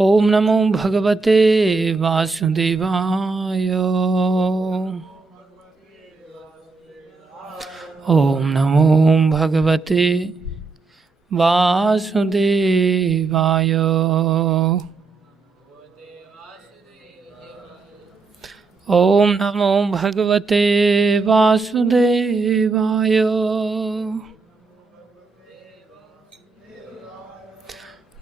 ओम नमो भगवते वासुदेवाय। ओम नमो भगवते वासुदेवाय। ओम नमो भगवते वासुदेवाय।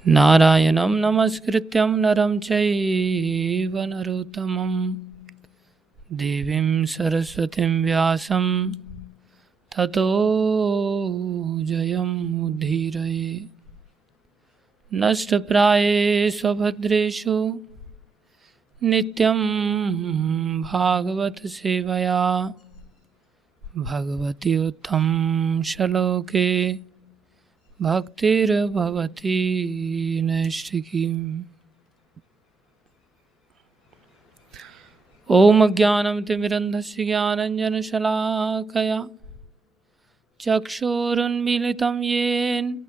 नारायणं नमस्कृत्यं नरं चैव नरोत्तमं देवीं सरस्वतीं व्यासं ततो जयमुद्धीरये। नष्टप्रायेषु भद्रेषु नित्यं भागवत सेवया भगवती उत्तम श्लोके भक्तिर्भवति नैष्ठिकीम्। ॐ ज्ञानं तिमिरन्धस्य ज्ञानञ्जनशलाकया चक्षुरुन्मीलितं येन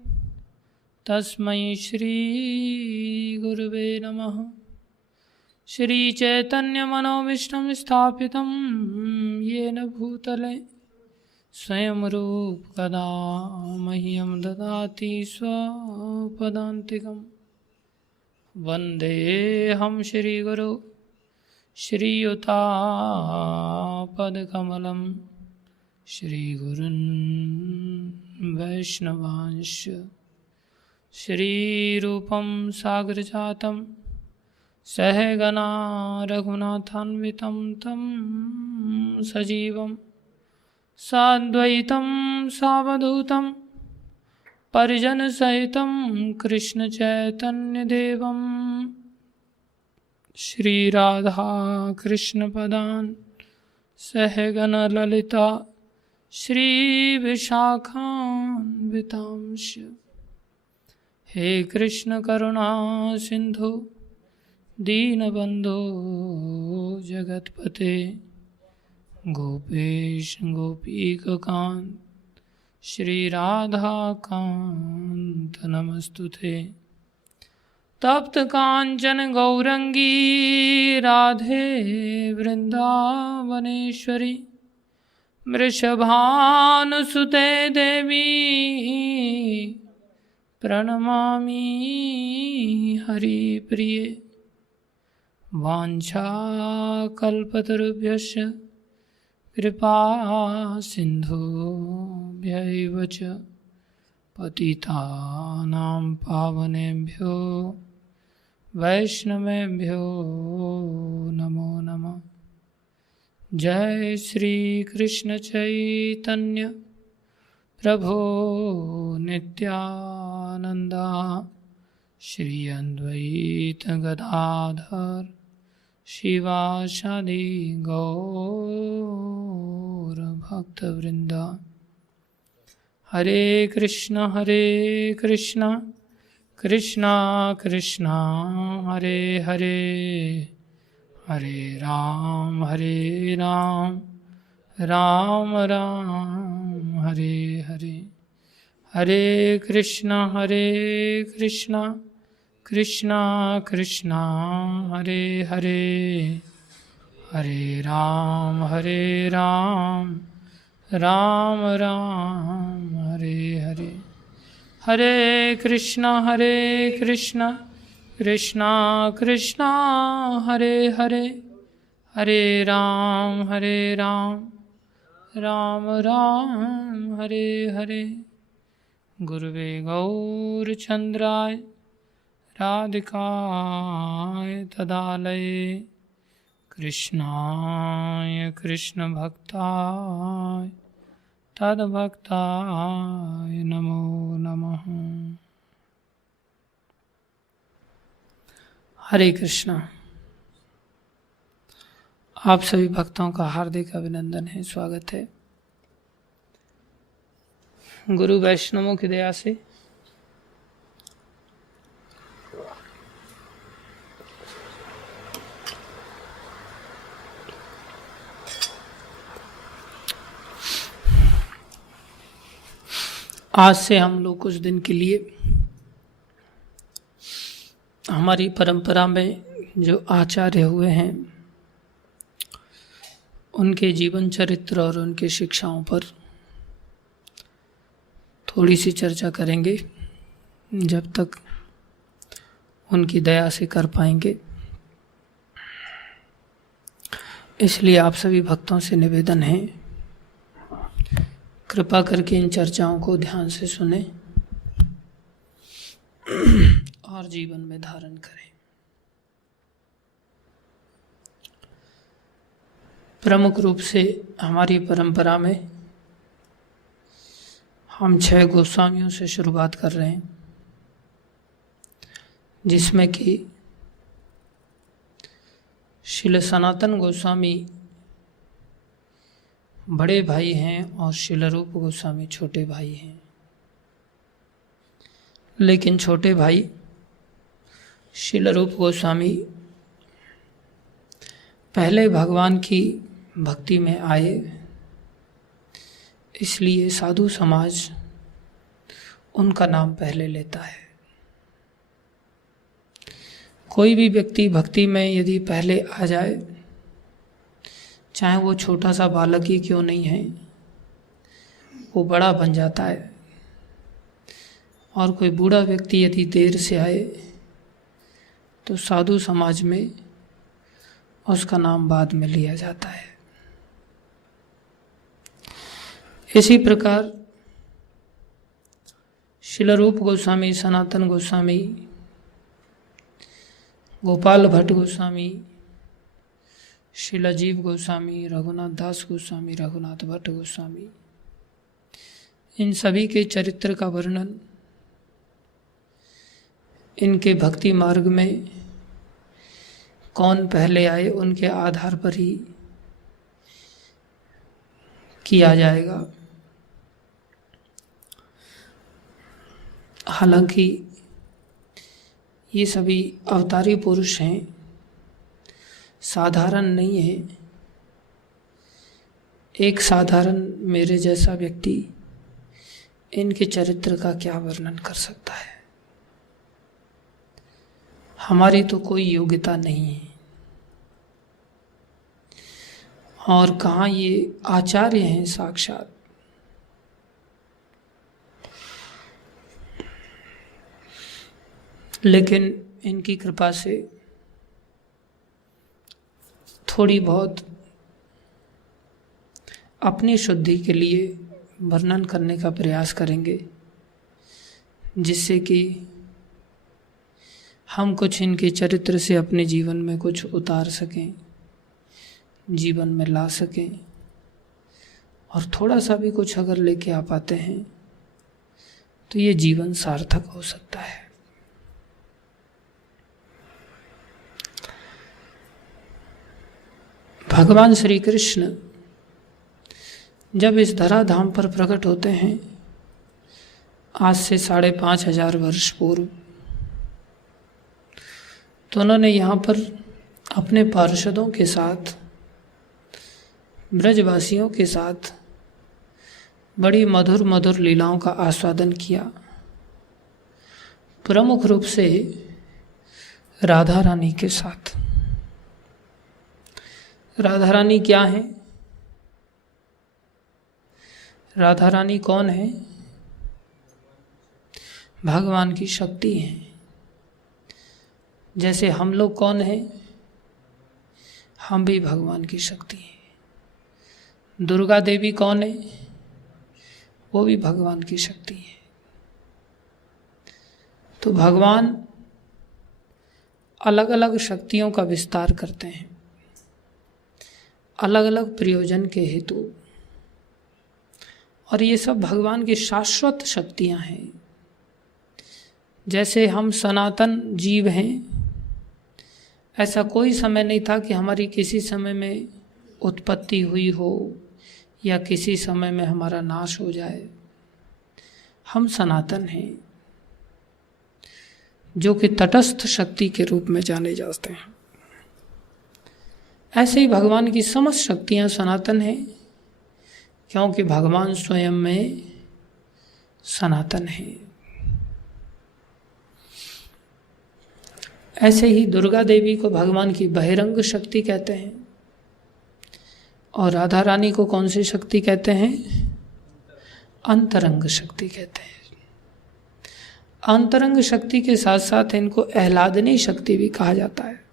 तस्मै श्रीगुरुवे नमः। श्रीचैतन्यमनोभीष्टं स्थापितं येन भूतले स्वयं रूप कदा मह्यं ददाति स्वपदान्तिकं। वन्देऽहं श्रीगुरो श्रीयुतापदकमलं श्रीगुरुन् वैष्णवांश्च। श्रीरूपं सागरजातं सहगना रघुनाथान्वितं तं सजीवं साद्वैतं सावधूतं परिजनसहितं कृष्णचैतन्यदेवं श्रीराधाकृष्णपदान् सहगणललिता श्रीविशाखान्वितांश्च। हे कृष्ण करुणा सिन्धु दीनबन्धो जगत्पते गोपेश गोपीकान्त श्रीराधाकान्त नमस्तुते। तप्त कांचन गौरंगी राधे वृंदावनेश्वरी वृषभानुसुते देवी प्रणमामि हरिप्रिये। वाञ्छाकल्पतरुभ्यश्च कृपा सिन्धुभ्यैव च पतितानां पावनेभ्यो वैष्णवेभ्यो नमो नमः। जय श्री कृष्ण चैतन्य प्रभो नित्यानंद श्री अद्वैत गदाधर शिवासादि गौर भक्तवृंद। हरे कृष्ण कृष्ण कृष्ण हरे हरे, हरे राम राम राम हरे हरे। हरे कृष्ण कृष्ण कृष्ण हरे हरे, हरे राम राम राम हरे हरे। हरे कृष्ण कृष्ण कृष्ण हरे हरे, हरे राम राम राम हरे हरे। गुरुवे गौरचंद्राय राधिकाय तदालये कृष्णाय कृष्ण भक्ताय तद्भक्ताय नमो नमः। हरे कृष्णा। आप सभी भक्तों का हार्दिक अभिनंदन है, स्वागत है। गुरु वैष्णवों की दया से आज से हम लोग कुछ दिन के लिए हमारी परंपरा में जो आचार्य हुए हैं उनके जीवन चरित्र और उनकी शिक्षाओं पर थोड़ी सी चर्चा करेंगे, जब तक उनकी दया से कर पाएंगे। इसलिए आप सभी भक्तों से निवेदन है, कृपा करके इन चर्चाओं को ध्यान से सुने और जीवन में धारण करें। प्रमुख रूप से हमारी परंपरा में हम 6 गोस्वामियों से शुरुआत कर रहे हैं, जिसमें कि श्रील सनातन गोस्वामी बड़े भाई हैं और श्रील रूप गोस्वामी छोटे भाई हैं। लेकिन छोटे भाई श्रील रूप गोस्वामी पहले भगवान की भक्ति में आए, इसलिए साधु समाज उनका नाम पहले लेता है। कोई भी व्यक्ति भक्ति में यदि पहले आ जाए, चाहे वो छोटा सा बालक ही क्यों नहीं है, वो बड़ा बन जाता है। और कोई बूढ़ा व्यक्ति यदि देर से आए तो साधु समाज में उसका नाम बाद में लिया जाता है। इसी प्रकार श्रील रूप गोस्वामी, सनातन गोस्वामी, गोपाल भट्ट गोस्वामी, श्रील जीव गोस्वामी, रघुनाथ दास गोस्वामी, रघुनाथ भट्ट गोस्वामी, इन सभी के चरित्र का वर्णन इनके भक्ति मार्ग में कौन पहले आए उनके आधार पर ही किया जाएगा। हालांकि ये सभी अवतारी पुरुष हैं, साधारण नहीं है। एक साधारण मेरे जैसा व्यक्ति इनके चरित्र का क्या वर्णन कर सकता है। हमारी तो कोई योग्यता नहीं है, और कहाँ ये आचार्य हैं साक्षात। लेकिन इनकी कृपा से थोड़ी बहुत अपनी शुद्धि के लिए वर्णन करने का प्रयास करेंगे, जिससे कि हम कुछ इनके चरित्र से अपने जीवन में कुछ उतार सकें, जीवन में ला सकें। और थोड़ा सा भी कुछ अगर लेके आ पाते हैं तो ये जीवन सार्थक हो सकता है। भगवान श्री कृष्ण जब इस धराधाम पर प्रकट होते हैं, आज से 5,500 वर्ष पूर्व, तो उन्होंने यहाँ पर अपने पार्षदों के साथ, ब्रजवासियों के साथ बड़ी मधुर मधुर लीलाओं का आस्वादन किया। प्रमुख रूप से राधा रानी के साथ। राधा रानी क्या है? राधा रानी कौन है? भगवान की शक्ति है। जैसे हम लोग कौन हैं? हम भी भगवान की शक्ति हैं। दुर्गा देवी कौन है? वो भी भगवान की शक्ति है। तो भगवान अलग अलग शक्तियों का विस्तार करते हैं, अलग अलग प्रयोजन के हेतु। और ये सब भगवान की शाश्वत शक्तियां हैं। जैसे हम सनातन जीव हैं, ऐसा कोई समय नहीं था कि हमारी किसी समय में उत्पत्ति हुई हो या किसी समय में हमारा नाश हो जाए। हम सनातन हैं, जो कि तटस्थ शक्ति के रूप में जाने जाते हैं। ऐसे ही भगवान की समस्त शक्तियां सनातन हैं, क्योंकि भगवान स्वयं में सनातन है। ऐसे ही दुर्गा देवी को भगवान की बहिरंग शक्ति कहते हैं, और राधा रानी को कौन सी शक्ति कहते हैं? अंतरंग शक्ति कहते हैं। अंतरंग शक्ति के साथ साथ इनको आह्लादनी शक्ति भी कहा जाता है।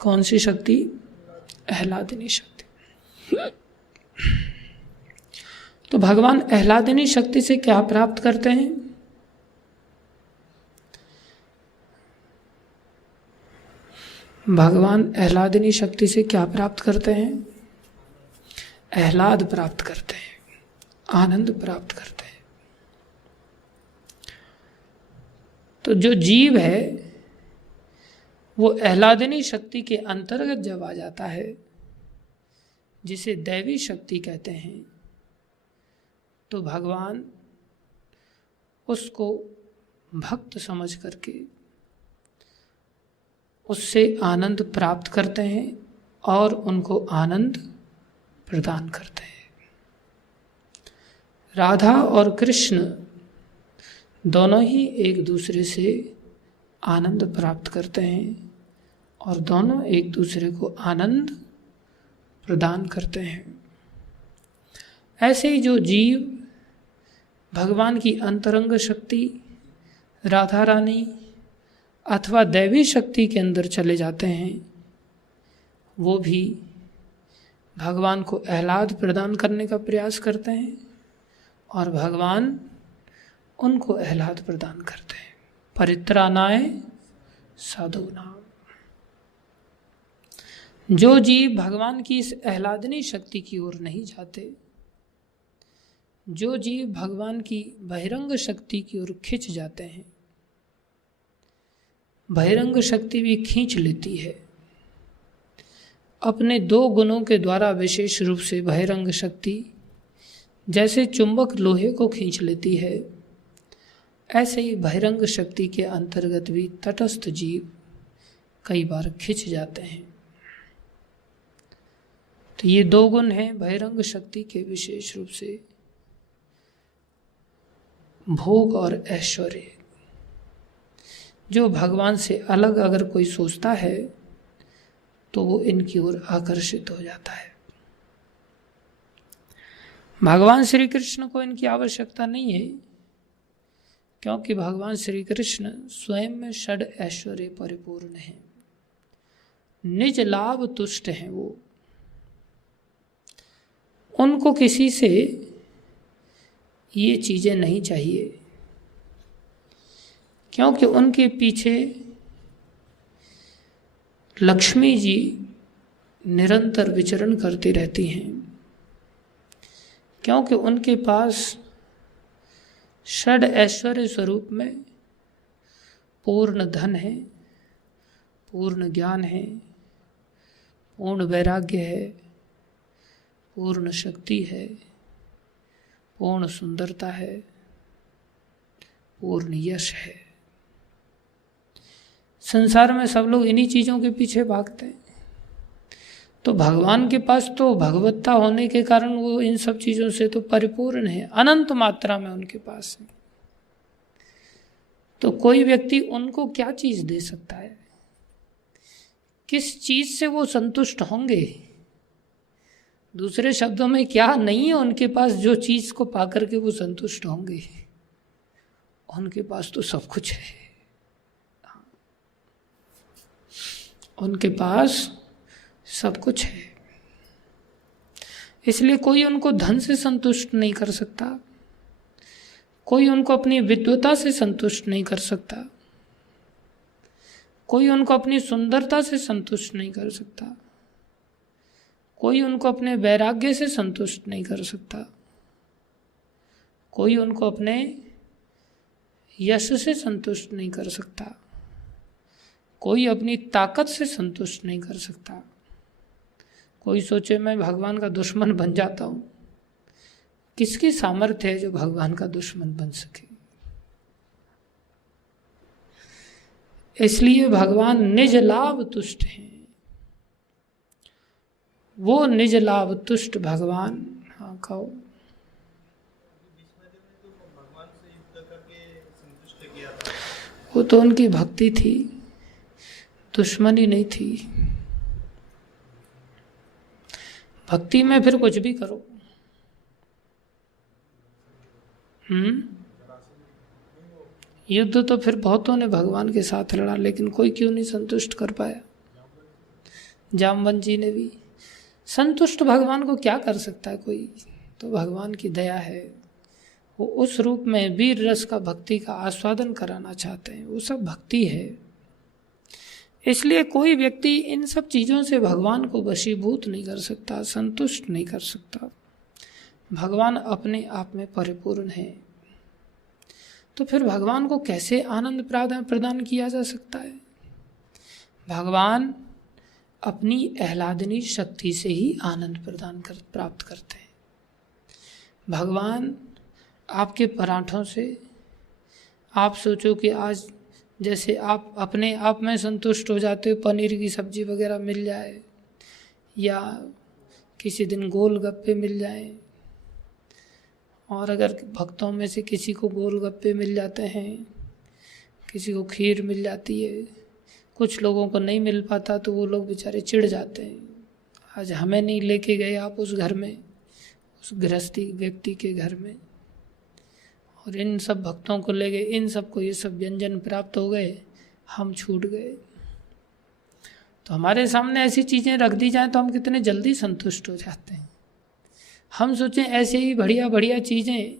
कौन सी शक्ति? आह्लादनी शक्ति। तो भगवान आह्लादनी शक्ति से क्या प्राप्त करते हैं? भगवान आह्लादनी शक्ति से क्या प्राप्त करते हैं? आह्लाद प्राप्त करते हैं, आनंद प्राप्त करते हैं। तो जो जीव है वो आह्लादनी शक्ति के अंतर्गत जब आ जाता है, जिसे दैवी शक्ति कहते हैं, तो भगवान उसको भक्त समझ करके उससे आनंद प्राप्त करते हैं और उनको आनंद प्रदान करते हैं। राधा और कृष्ण दोनों ही एक दूसरे से आनंद प्राप्त करते हैं और दोनों एक दूसरे को आनंद प्रदान करते हैं। ऐसे ही जो जीव भगवान की अंतरंग शक्ति राधा रानी अथवा दैवी शक्ति के अंदर चले जाते हैं, वो भी भगवान को आह्लाद प्रदान करने का प्रयास करते हैं और भगवान उनको आह्लाद प्रदान करते हैं। परित्राणाय साधूनां। जो जीव भगवान की इस आह्लादनी शक्ति की ओर नहीं जाते, जो जीव भगवान की बहिरंग शक्ति की ओर खिंच जाते हैं, बहिरंग शक्ति भी खींच लेती है अपने दो गुणों के द्वारा। विशेष रूप से बहिरंग शक्ति जैसे चुंबक लोहे को खींच लेती है, ऐसे ही बहिरंग शक्ति के अंतर्गत भी तटस्थ जीव कई बार खिंच जाते हैं। तो ये दो गुण हैं बहिरंग शक्ति के, विशेष रूप से भोग और ऐश्वर्य। जो भगवान से अलग अगर कोई सोचता है तो वो इनकी ओर आकर्षित हो जाता है। भगवान श्री कृष्ण को इनकी आवश्यकता नहीं है, क्योंकि भगवान श्री कृष्ण स्वयं में षड ऐश्वर्य परिपूर्ण है, निज लाभ तुष्ट हैं। वो उनको किसी से ये चीजें नहीं चाहिए, क्योंकि उनके पीछे लक्ष्मी जी निरंतर विचरण करती रहती हैं, क्योंकि उनके पास षड ऐश्वर्य स्वरूप में पूर्ण धन है, पूर्ण ज्ञान है, पूर्ण वैराग्य है, पूर्ण शक्ति है, पूर्ण सुंदरता है, पूर्ण यश है। संसार में सब लोग इन्हीं चीज़ों के पीछे भागते हैं। तो भगवान के पास तो भगवत्ता होने के कारण वो इन सब चीज़ों से तो परिपूर्ण है, अनंत मात्रा में उनके पास है। तो कोई व्यक्ति उनको क्या चीज़ दे सकता है? किस चीज़ से वो संतुष्ट होंगे? दूसरे शब्दों में क्या नहीं है उनके पास जो चीज़ को पाकर के वो संतुष्ट होंगे? उनके पास तो सब कुछ है। उनके पास सब कुछ है, इसलिए कोई उनको धन से संतुष्ट नहीं कर सकता, कोई उनको अपनी विद्वता से संतुष्ट नहीं कर सकता, कोई उनको अपनी सुंदरता से संतुष्ट नहीं कर सकता, कोई उनको अपने वैराग्य से संतुष्ट नहीं कर सकता, कोई उनको अपने यश से संतुष्ट नहीं कर सकता, कोई अपनी ताकत से संतुष्ट नहीं कर सकता। कोई सोचे मैं भगवान का दुश्मन बन जाता हूँ, किसकी सामर्थ्य है जो भगवान का दुश्मन बन सके? इसलिए भगवान निज लाभ तुष्ट हैं। वो निज लाभ तुष्ट भगवान। हाँ कहो। वो तो उनकी भक्ति थी, दुश्मनी नहीं थी। भक्ति में फिर कुछ भी करो। युद्ध तो फिर बहुतों ने भगवान के साथ लड़ा, लेकिन कोई क्यों नहीं संतुष्ट कर पाया। जामवंत जी ने भी। संतुष्ट भगवान को क्या कर सकता है कोई, तो भगवान की दया है। वो उस रूप में वीर रस का, भक्ति का आस्वादन कराना चाहते हैं, वो सब भक्ति है। इसलिए कोई व्यक्ति इन सब चीज़ों से भगवान को वशीभूत नहीं कर सकता, संतुष्ट नहीं कर सकता। भगवान अपने आप में परिपूर्ण है। तो फिर भगवान को कैसे आनंद प्रदान किया जा सकता है? भगवान अपनी आह्लादनी शक्ति से ही आनंद प्राप्त करते हैं। भगवान आपके पराठों से, आप सोचो कि आज जैसे आप अपने आप में संतुष्ट हो जाते हो, पनीर की सब्जी वगैरह मिल जाए, या किसी दिन गोलगप्पे मिल जाए, और अगर भक्तों में से किसी को गोलगप्पे मिल जाते हैं, किसी को खीर मिल जाती है, कुछ लोगों को नहीं मिल पाता, तो वो लोग बेचारे चिढ़ जाते हैं, आज हमें नहीं लेके गए आप उस घर में, उस गृहस्थी व्यक्ति के घर में, और इन सब भक्तों को ले गए, इन सबको ये सब व्यंजन प्राप्त हो गए, हम छूट गए। तो हमारे सामने ऐसी चीज़ें रख दी जाएं तो हम कितने जल्दी संतुष्ट हो जाते हैं। हम सोचें ऐसे ही बढ़िया बढ़िया चीज़ें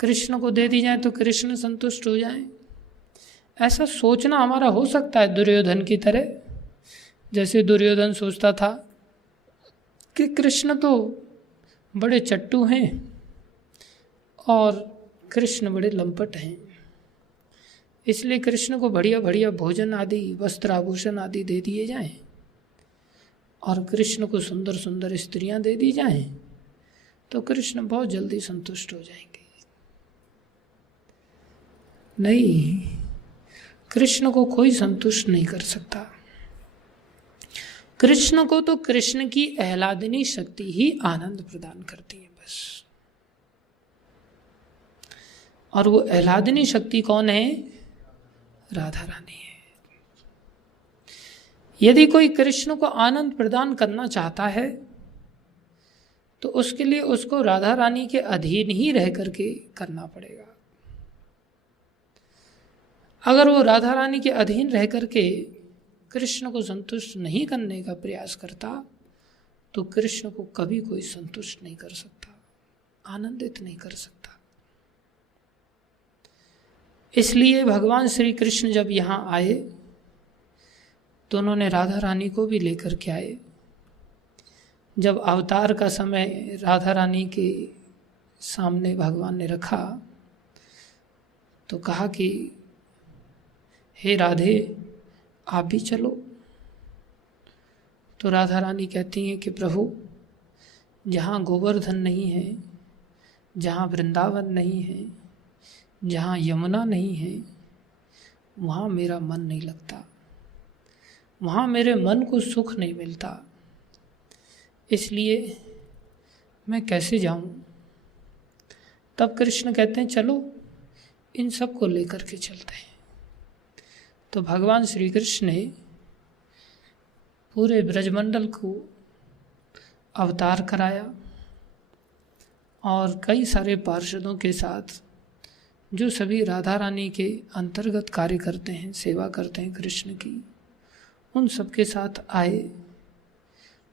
कृष्ण को दे दी जाएं तो कृष्ण संतुष्ट हो जाएं। ऐसा सोचना हमारा हो सकता है दुर्योधन की तरह। जैसे दुर्योधन सोचता था कि कृष्ण तो बड़े चट्टू हैं और कृष्ण बड़े लंपट हैं, इसलिए कृष्ण को बढ़िया बढ़िया भोजन आदि, वस्त्र आभूषण आदि दे दिए जाएं और कृष्ण को सुंदर सुंदर स्त्रियां दे दी जाएं, तो कृष्ण बहुत जल्दी संतुष्ट हो जाएंगे। नहीं, कृष्ण को कोई संतुष्ट नहीं कर सकता। कृष्ण को तो कृष्ण की आह्लादनी शक्ति ही आनंद प्रदान करती है बस। और वो आह्लादनी शक्ति कौन है? राधा रानी है। यदि कोई कृष्ण को आनंद प्रदान करना चाहता है तो उसके लिए उसको राधा रानी के अधीन ही रह करके करना पड़ेगा। अगर वो राधा रानी के अधीन रह करके कृष्ण को संतुष्ट नहीं करने का प्रयास करता तो कृष्ण को कभी कोई संतुष्ट नहीं कर सकता, आनंदित नहीं कर सकता। इसलिए भगवान श्री कृष्ण जब यहाँ आए तो उन्होंने राधा रानी को भी लेकर के आए। जब अवतार का समय राधा रानी के सामने भगवान ने रखा तो कहा कि हे राधे, आप भी चलो। तो राधा रानी कहती हैं कि प्रभु, जहाँ गोवर्धन नहीं है, जहाँ वृंदावन नहीं है, जहाँ यमुना नहीं है, वहाँ मेरा मन नहीं लगता, वहाँ मेरे मन को सुख नहीं मिलता, इसलिए मैं कैसे जाऊँ। तब कृष्ण कहते हैं चलो इन सब को लेकर के चलते हैं। तो भगवान श्री कृष्ण ने पूरे ब्रजमंडल को अवतार कराया और कई सारे पार्षदों के साथ, जो सभी राधा रानी के अंतर्गत कार्य करते हैं, सेवा करते हैं कृष्ण की, उन सब के साथ आए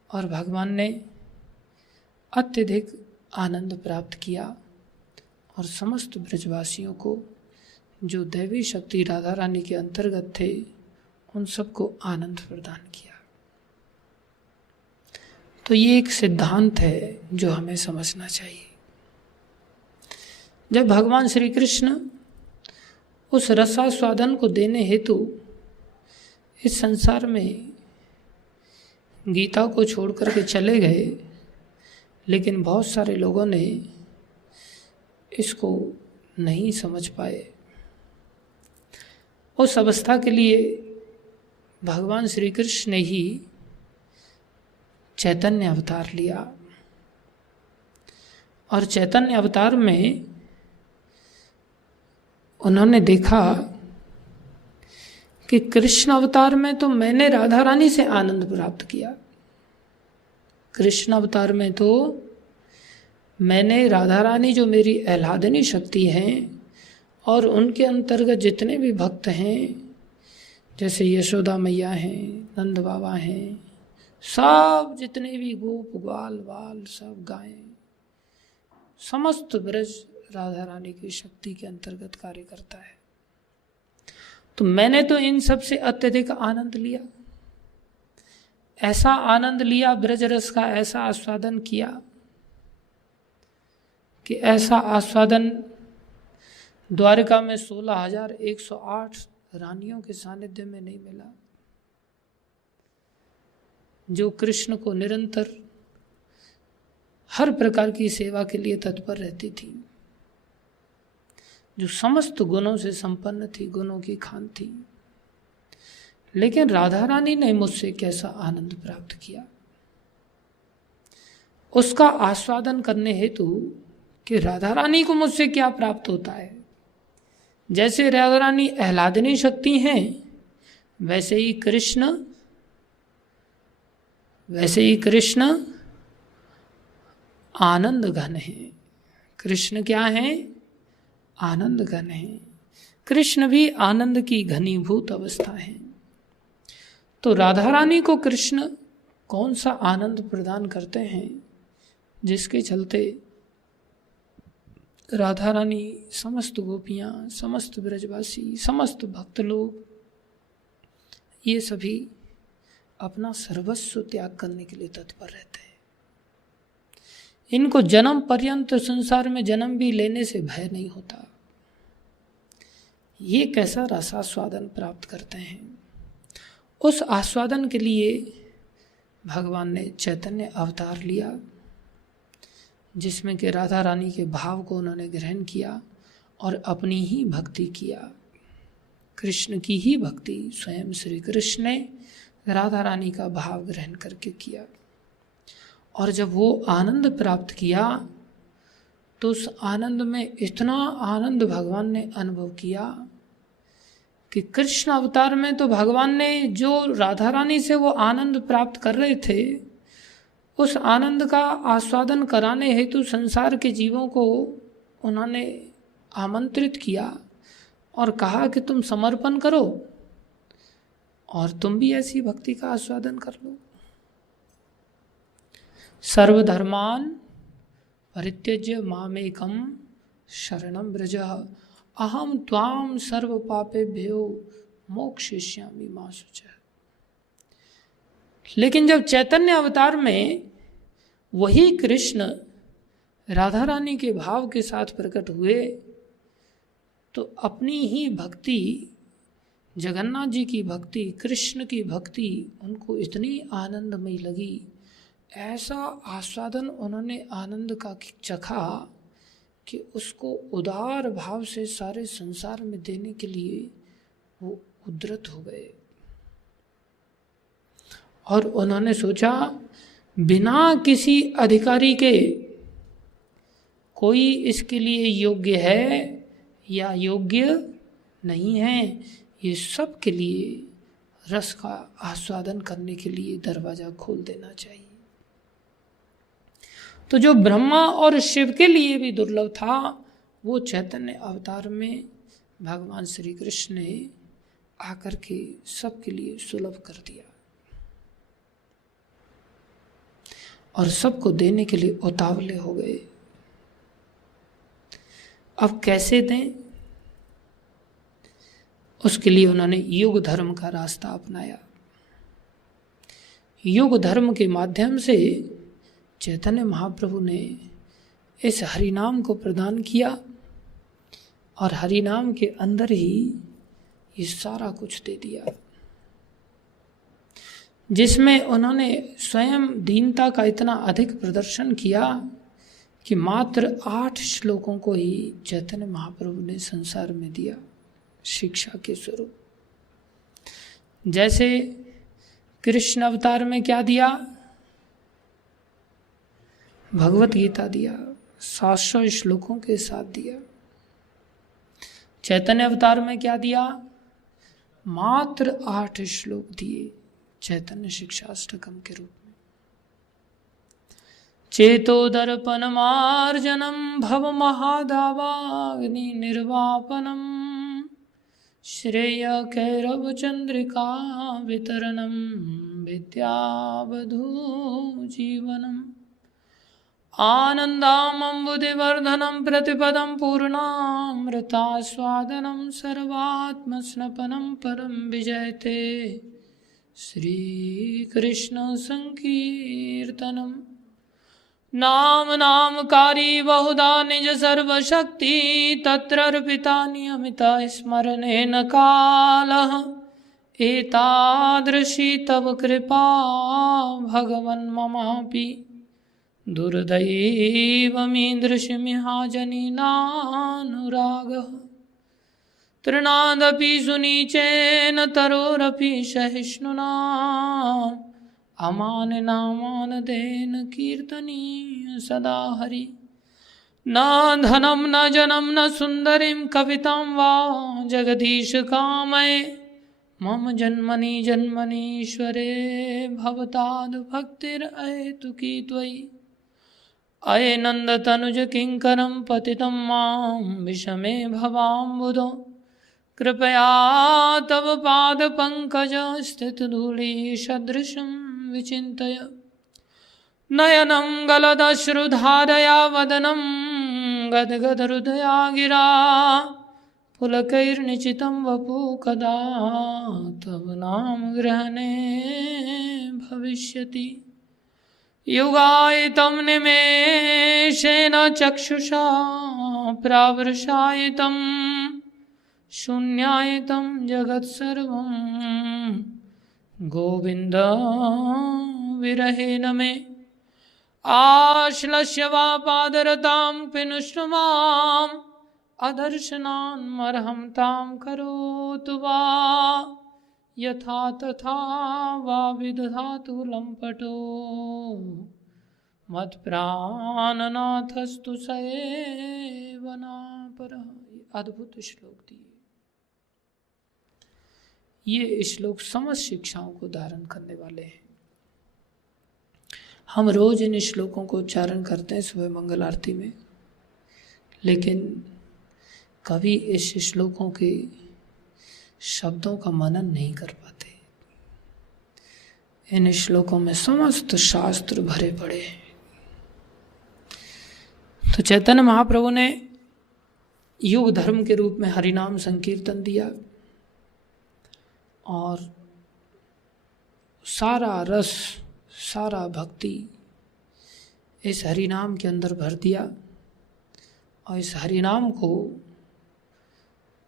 और भगवान ने अत्यधिक आनंद प्राप्त किया और समस्त ब्रजवासियों को, जो दैवी शक्ति राधा रानी के अंतर्गत थे, उन सबको आनंद प्रदान किया। तो ये एक सिद्धांत है जो हमें समझना चाहिए। जब भगवान श्री कृष्ण उस रसास्वादन को देने हेतु इस संसार में गीता को छोड़ करके चले गए, लेकिन बहुत सारे लोगों ने इसको नहीं समझ पाए। उस अवस्था के लिए भगवान श्री कृष्ण ने ही चैतन्य अवतार लिया और चैतन्य अवतार में उन्होंने देखा कि कृष्ण अवतार में तो मैंने राधा रानी से आनंद प्राप्त किया। कृष्ण अवतार में तो मैंने राधा रानी जो मेरी आह्लादनी शक्ति हैं और उनके अंतर्गत जितने भी भक्त हैं, जैसे यशोदा मैया हैं, नंद बाबा हैं, सब जितने भी गोप ग्वाल बाल सब गायें, समस्त ब्रज राधा रानी की शक्ति के अंतर्गत कार्य करता है। तो मैंने तो इन सब से अत्यधिक आनंद लिया, ऐसा आनंद लिया, ब्रज रस का ऐसा आस्वादन किया कि ऐसा आस्वादन द्वारका में 16,108 रानियों के सानिध्य में नहीं मिला, जो कृष्ण को निरंतर हर प्रकार की सेवा के लिए तत्पर रहती थी, जो समस्त गुणों से संपन्न थी, गुणों की खान थी। लेकिन राधा रानी ने मुझसे कैसा आनंद प्राप्त किया, उसका आस्वादन करने हेतु कि राधा रानी को मुझसे क्या प्राप्त होता है। जैसे राधा रानी आह्लादनी शक्ति हैं, वैसे ही कृष्ण आनंद घन है। कृष्ण क्या है? आनंद घन है। कृष्ण भी आनंद की घनीभूत अवस्था है। तो राधा रानी को कृष्ण कौन सा आनंद प्रदान करते हैं, जिसके चलते राधा रानी, समस्त गोपियाँ, समस्त ब्रजवासी, समस्त भक्त लोग, ये सभी अपना सर्वस्व त्याग करने के लिए तत्पर रहते हैं। इनको जन्म पर्यंत संसार में जन्म भी लेने से भय नहीं होता। ये कैसा रसास्वादन प्राप्त करते हैं। उस आस्वादन के लिए भगवान ने चैतन्य अवतार लिया, जिसमें कि राधा रानी के भाव को उन्होंने ग्रहण किया और अपनी ही भक्ति किया। कृष्ण की ही भक्ति स्वयं श्री कृष्ण ने राधा रानी का भाव ग्रहण करके किया। और जब वो आनंद प्राप्त किया तो उस आनंद में इतना आनंद भगवान ने अनुभव किया कि कृष्ण अवतार में तो भगवान ने जो राधा रानी से वो आनंद प्राप्त कर रहे थे, उस आनंद का आस्वादन कराने हेतु संसार के जीवों को उन्होंने आमंत्रित किया और कहा कि तुम समर्पण करो और तुम भी ऐसी भक्ति का आस्वादन कर लो। सर्वधर्मान परित्यज्य मामेकम शरणं व्रज अहम त्वाम सर्व पापेभ्यो मोक्षयिष्यामि मा शुचः। लेकिन जब चैतन्य अवतार में वही कृष्ण राधा रानी के भाव के साथ प्रकट हुए, तो अपनी ही भक्ति, जगन्नाथ जी की भक्ति, कृष्ण की भक्ति उनको इतनी आनंदमयी लगी, ऐसा आस्वादन उन्होंने आनंद का चखा कि उसको उदार भाव से सारे संसार में देने के लिए वो उद्यत हो गए। और उन्होंने सोचा बिना किसी अधिकारी के कोई इसके लिए योग्य है या योग्य नहीं है, ये सब के लिए रस का आस्वादन करने के लिए दरवाजा खोल देना चाहिए। तो जो ब्रह्मा और शिव के लिए भी दुर्लभ था, वो चैतन्य अवतार में भगवान श्री कृष्ण ने आकर के सबके लिए सुलभ कर दिया और सबको देने के लिए उतावले हो गए। अब कैसे दें, उसके लिए उन्होंने युग धर्म का रास्ता अपनाया। युग धर्म के माध्यम से चैतन्य महाप्रभु ने इस हरिनाम को प्रदान किया और हरिनाम के अंदर ही ये सारा कुछ दे दिया, जिसमें उन्होंने स्वयं दीनता का इतना अधिक प्रदर्शन किया कि मात्र 8 श्लोकों को ही चैतन्य महाप्रभु ने संसार में दिया शिक्षा के स्वरूप। जैसे कृष्ण अवतार में क्या दिया? भगवत गीता दिया, 700 श्लोकों के साथ दिया। चैतन्य अवतार में क्या दिया? मात्र 8 श्लोक दिए चैतन्य शिक्षाष्टकम के रूप में। चेतोदर्पण मार्जनम भव महादावाग्नि निर्वापनम श्रेय कैरव चंद्रिका वितरणम विद्यावधू जीवनम आनन्दामम्बुधिवर्धनं प्रतिपदं पूर्णामृतास्वादनं सर्वात्मस्नपनं परं विजयते श्रीकृष्ण संकीर्तनम्। नाम नामकारी बहुधा निज सर्वशक्ति तत्रार्पिता नियमिता स्मरणेन कालः एतादृशी तव कृपा भगवन् ममापि दुर्दैवमीदृशमिहाजनिनानुरागः तृणादपि सुनीचेन तरोरपि सहिष्णुना अमानिनामानदेन कीर्तनीय सदा हरि। न धनं न जनं न सुन्दरीं कवितां वा जगदीश कामये मम जन्मनि जन्मनीश्वरे भवताद् भक्तिरहेतुकी त्वयि। अये नन्दतनुज किङ्करं पतितं मां विषमे भवाम्बुधो कृपया तव पादपङ्कज स्थितधूलिसदृशं विचिन्तय नयनं गलदश्रुधारया वदनं गद्गदहृदया गिरा पुलकैर्निचितं वपु कदा तव नाम ग्रहणे भविष्यति। युगायितं निमेषेन चक्षुषा प्रावृषायितं शून्यायितं जगत्सर्वं गोविन्द विरहेण मे आश्लस्य वा पादरतां पिनुष्टमाम् अदर्शनान्मर्हं तां करोतु वा यथा तथा वा विदधातु लम्पटो मत्प्राणनाथस्तु सेवनापरः। अद्भुत श्लोक दिए। ये श्लोक समस्त शिक्षाओं को धारण करने वाले हैं। हम रोज इन श्लोकों को उच्चारण करते हैं सुबह मंगल आरती में, लेकिन कभी इस श्लोकों के शब्दों का मनन नहीं कर पाते। इन श्लोकों में समस्त शास्त्र भरे पड़े हैं। तो चैतन्य महाप्रभु ने युग धर्म के रूप में हरिनाम संकीर्तन दिया और सारा रस सारा भक्ति इस हरिनाम के अंदर भर दिया और इस हरिनाम को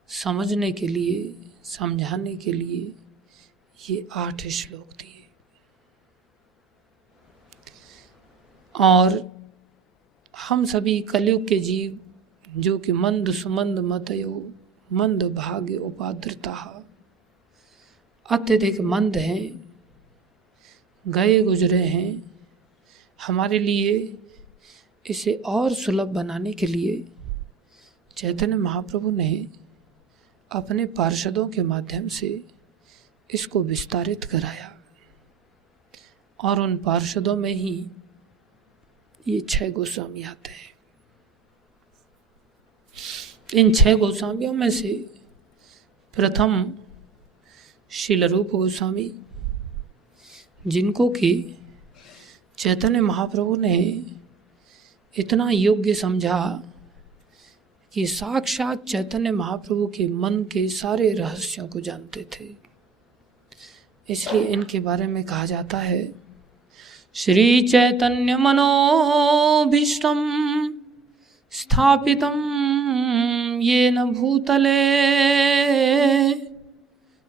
समझने के लिए समझाने के लिए ये 8 श्लोक दिए। और हम सभी कलयुग के जीव जो कि मंद सुमंद मतयो मंद भाग्य उपाद्रता अत्यधिक मंद हैं, गए गुजरे हैं, हमारे लिए इसे और सुलभ बनाने के लिए चैतन्य महाप्रभु ने अपने पार्षदों के माध्यम से इसको विस्तारित कराया। और उन पार्षदों में ही ये 6 गोस्वामी आते हैं। इन 6 गोस्वामियों में से प्रथम श्रील रूप गोस्वामी, जिनको कि चैतन्य महाप्रभु ने इतना योग्य समझा कि साक्षात चैतन्य महाप्रभु के मन के सारे रहस्यों को जानते थे। इसलिए इनके बारे में कहा जाता है, श्री चैतन्य मनोभीष्टम स्थापितम येन भूतले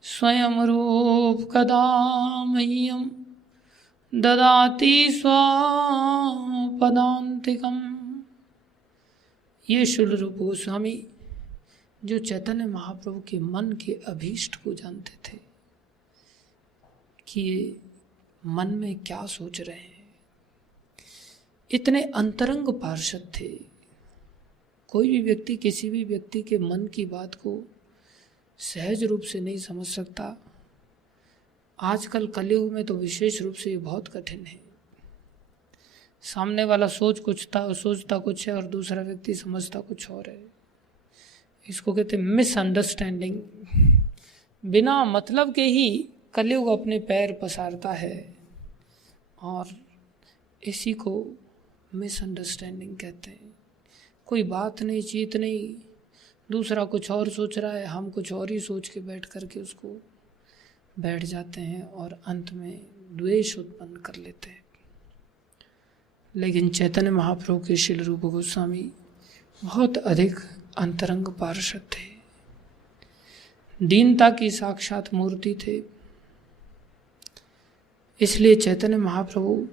स्वयं रूप कदा मह्यम ददाति स्वपदान्तिकम्। ये शूल रूप गोस्वामी जो चैतन्य महाप्रभु के मन के अभीष्ट को जानते थे कि ये मन में क्या सोच रहे हैं, इतने अंतरंग पार्षद थे। कोई भी व्यक्ति किसी भी व्यक्ति के मन की बात को सहज रूप से नहीं समझ सकता। आजकल कलयुग में तो विशेष रूप से ये बहुत कठिन है। सामने वाला सोचता कुछ है और दूसरा व्यक्ति समझता कुछ और है। इसको कहते हैं मिसअंडरस्टैंडिंग। बिना मतलब के ही कलयुग अपने पैर पसारता है और इसी को मिसअंडरस्टैंडिंग कहते हैं। कोई बात नहीं, चीत नहीं, दूसरा कुछ और सोच रहा है, हम कुछ और ही सोच के बैठ करके उसको बैठ जाते हैं और अंत में द्वेष उत्पन्न कर लेते हैं। लेकिन चैतन्य महाप्रभु के श्रील रूप गोस्वामी बहुत अधिक अंतरंग पार्षद थे, दीनता की साक्षात मूर्ति थे। इसलिए चैतन्य महाप्रभु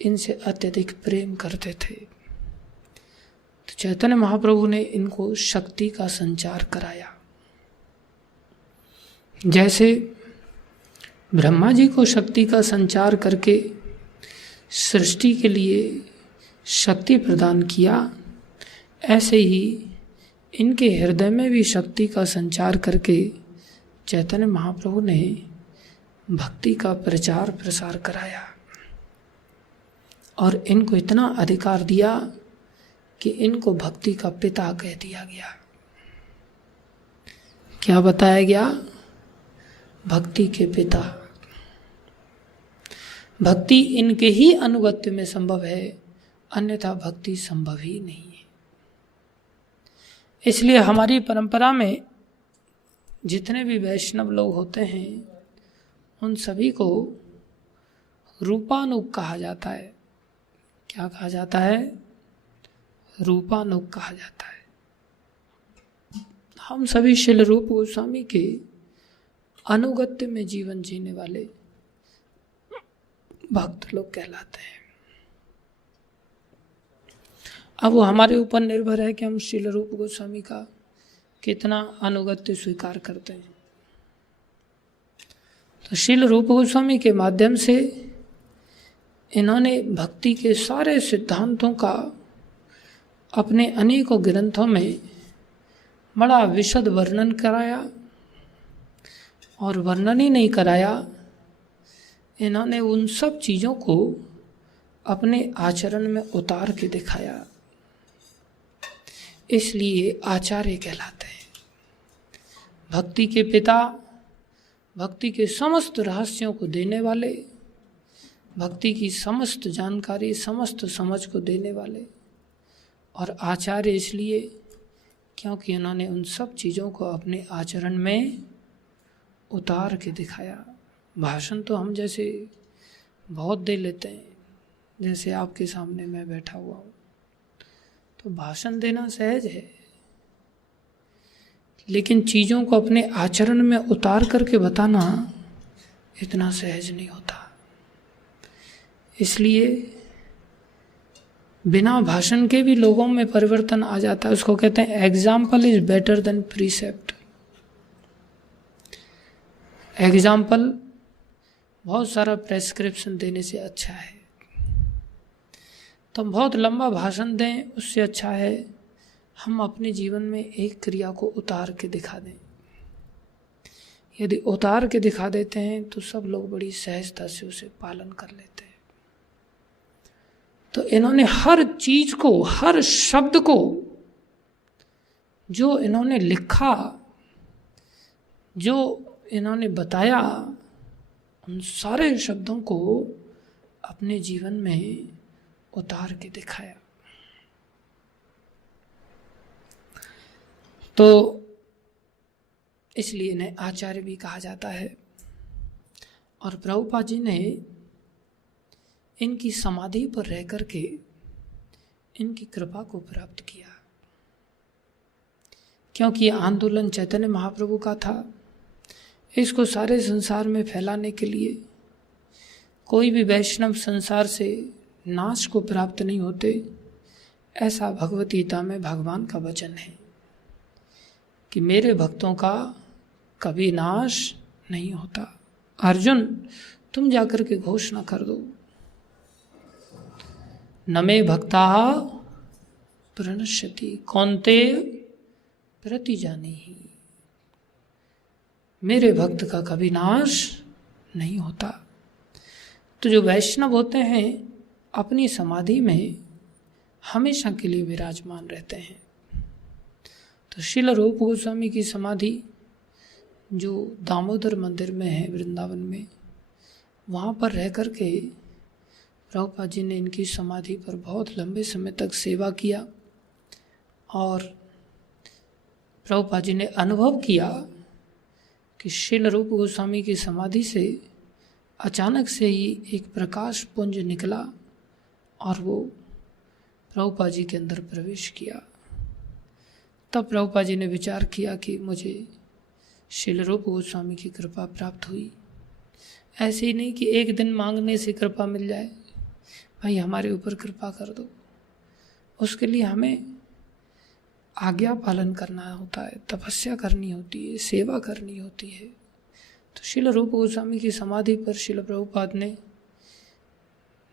इनसे अत्यधिक प्रेम करते थे। तो चैतन्य महाप्रभु ने इनको शक्ति का संचार कराया। जैसे ब्रह्मा जी को शक्ति का संचार करके सृष्टि के लिए शक्ति प्रदान किया, ऐसे ही इनके हृदय में भी शक्ति का संचार करके चैतन्य महाप्रभु ने भक्ति का प्रचार प्रसार कराया और इनको इतना अधिकार दिया कि इनको भक्ति का पिता कह दिया गया। क्या बताया गया? भक्ति के पिता। भक्ति इनके ही अनुगत्य में संभव है, अन्यथा भक्ति संभव ही नहीं है। इसलिए हमारी परंपरा में जितने भी वैष्णव लोग होते हैं उन सभी को रूपानुग कहा जाता है। क्या कहा जाता है? रूपानुग कहा जाता है। हम सभी श्रील रूप गोस्वामी के अनुगत्य में जीवन जीने वाले भक्त लोग कहलाते हैं। अब वो हमारे ऊपर निर्भर है कि हम श्रील रूप गोस्वामी का कितना अनुगत्य स्वीकार करते हैं। तो श्रील रूप गोस्वामी के माध्यम से इन्होंने भक्ति के सारे सिद्धांतों का अपने अनेकों ग्रंथों में बड़ा विशद वर्णन कराया, और वर्णन ही नहीं कराया, इन्होंने उन सब चीज़ों को अपने आचरण में उतार के दिखाया। इसलिए आचार्य कहलाते हैं। भक्ति के पिता, भक्ति के समस्त रहस्यों को देने वाले, भक्ति की समस्त जानकारी, समस्त समझ को देने वाले, और आचार्य इसलिए क्योंकि उन्होंने उन सब चीज़ों को अपने आचरण में उतार के दिखाया। भाषण तो हम जैसे बहुत दे लेते हैं, जैसे आपके सामने मैं बैठा हुआ हूँ, तो भाषण देना सहज है, लेकिन चीज़ों को अपने आचरण में उतार करके बताना इतना सहज नहीं होता। इसलिए बिना भाषण के भी लोगों में परिवर्तन आ जाता है। उसको कहते हैं example is better than precept. Example बहुत सारा प्रेस्क्रिप्शन देने से अच्छा है। तो हम बहुत लंबा भाषण दें, उससे अच्छा है हम अपने जीवन में एक क्रिया को उतार के दिखा दें। यदि उतार के दिखा देते हैं तो सब लोग बड़ी सहजता से उसे पालन कर लेते हैं। तो इन्होंने हर चीज को, हर शब्द को जो इन्होंने लिखा, जो इन्होंने बताया, उन सारे शब्दों को अपने जीवन में उतार के दिखाया। तो इसलिए इन्हें आचार्य भी कहा जाता है। और प्रभुपाद जी ने इनकी समाधि पर रह करके इनकी कृपा को प्राप्त किया, क्योंकि यह आंदोलन चैतन्य महाप्रभु का था। इसको सारे संसार में फैलाने के लिए कोई भी वैष्णव संसार से नाश को प्राप्त नहीं होते, ऐसा भगवत गीता में भगवान का वचन है कि मेरे भक्तों का कभी नाश नहीं होता। अर्जुन, तुम जाकर के घोषणा कर दो, न मे भक्ता प्रणश्यति कौन्तेय प्रतिजानीहि। मेरे भक्त का कभी नाश नहीं होता। तो जो वैष्णव होते हैं अपनी समाधि में हमेशा के लिए विराजमान रहते हैं। तो श्रील रूप गोस्वामी की समाधि जो दामोदर मंदिर में है वृंदावन में, वहाँ पर रह कर के प्रभुपाद जी ने इनकी समाधि पर बहुत लंबे समय तक सेवा किया और प्रभुपाद जी ने अनुभव किया कि श्रील रूप गोस्वामी की समाधि से अचानक से ही एक प्रकाश पुंज निकला और वो प्रभुपाद जी के अंदर प्रवेश किया। तब प्रभुपाद जी ने विचार किया कि मुझे श्रील रूप गोस्वामी की कृपा प्राप्त हुई। ऐसे ही नहीं कि एक दिन मांगने से कृपा मिल जाए, भाई हमारे ऊपर कृपा कर दो। उसके लिए हमें आज्ञा पालन करना होता है, तपस्या करनी होती है, सेवा करनी होती है। तो श्रील रूप गोस्वामी की समाधि पर श्रील प्रभुपाद ने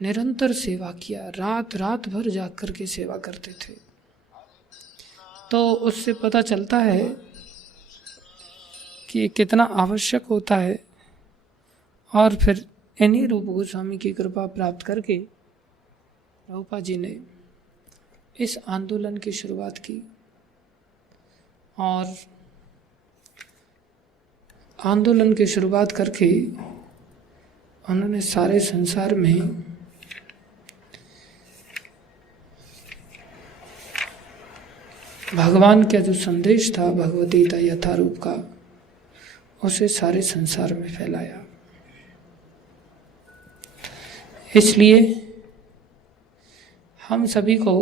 निरंतर सेवा किया, रात रात भर जाग कर के सेवा करते थे। तो उससे पता चलता है कि कितना आवश्यक होता है। और फिर इन्हीं रूप गोस्वामी की कृपा प्राप्त करके प्रभुपाद जी ने इस आंदोलन की शुरुआत की और आंदोलन की शुरुआत करके उन्होंने सारे संसार में भगवान का जो संदेश था भगवत गीता यथारूप का, उसे सारे संसार में फैलाया। इसलिए हम सभी को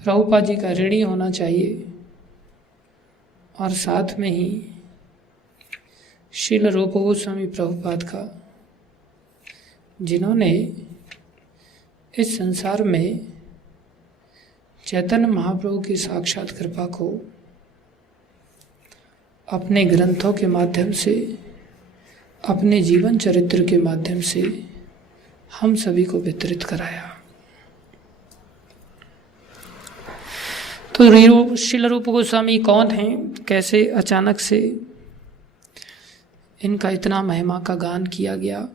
प्रभुपाद जी का ऋणी होना चाहिए और साथ में ही श्रील रूप गोस्वामी प्रभुपाद का, जिन्होंने इस संसार में चैतन्य महाप्रभु की साक्षात कृपा को अपने ग्रंथों के माध्यम से, अपने जीवन चरित्र के माध्यम से हम सभी को वितरित कराया। तो श्रील रूप गोस्वामी कौन हैं, कैसे अचानक से इनका इतना महिमा का गान किया गया,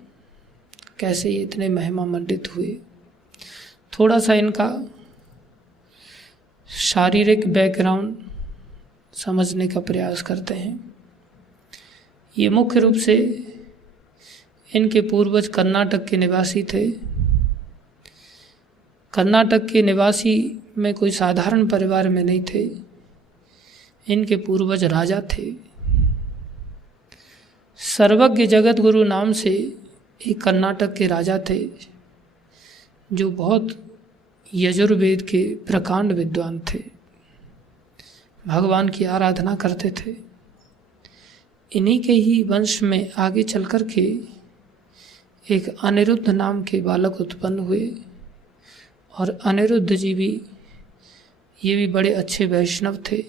कैसे ये इतने महिमा मंडित हुए, थोड़ा सा इनका शारीरिक बैकग्राउंड समझने का प्रयास करते हैं। ये मुख्य रूप से इनके पूर्वज कर्नाटक के निवासी थे। कर्नाटक के निवासी में कोई साधारण परिवार में नहीं थे, इनके पूर्वज राजा थे। सर्वज्ञ जगत गुरु नाम से एक कर्नाटक के राजा थे जो बहुत यजुर्वेद के प्रकांड विद्वान थे, भगवान की आराधना करते थे। इन्हीं के ही वंश में आगे चल कर के एक अनिरुद्ध नाम के बालक उत्पन्न हुए और अनिरुद्ध जी भी, ये भी बड़े अच्छे वैष्णव थे।